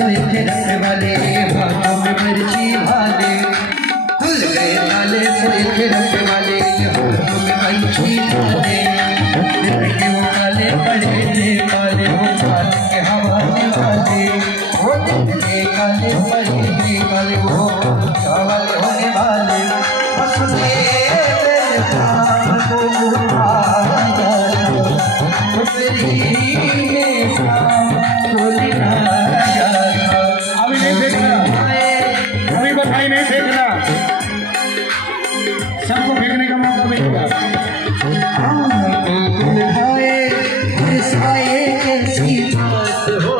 सूखे रंग वाले हाथों में मिर्ची भाले, खुल गए ताले सूखे रंग वाले हाथों में मिर्ची भाले, दिल के वो काले पड़े थे काले वो काले के हवाले वाले, वो दिल के काले पड़े थे काले वो हवाले होने वाले, हंसने मेरे प्राण को उठाया तेरी बधाई नहीं फेंकना, सबको फेंकने का मौका मिलेगा। हो